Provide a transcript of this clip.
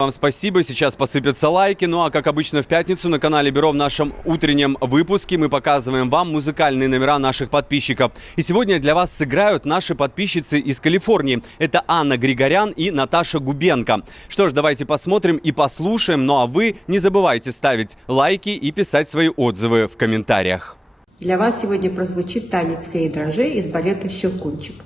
Вам спасибо, сейчас посыпятся лайки. Ну а как обычно в пятницу на канале Бюро в нашем утреннем выпуске мы показываем вам музыкальные номера наших подписчиков. И сегодня для вас сыграют наши подписчицы из Калифорнии. Это Анна Григорян и Наташа Губенко. Что ж, давайте посмотрим и послушаем. Ну а вы не забывайте ставить лайки и писать свои отзывы в комментариях. Для вас сегодня прозвучит танец феи дрожжей из балета «Щелкунчик».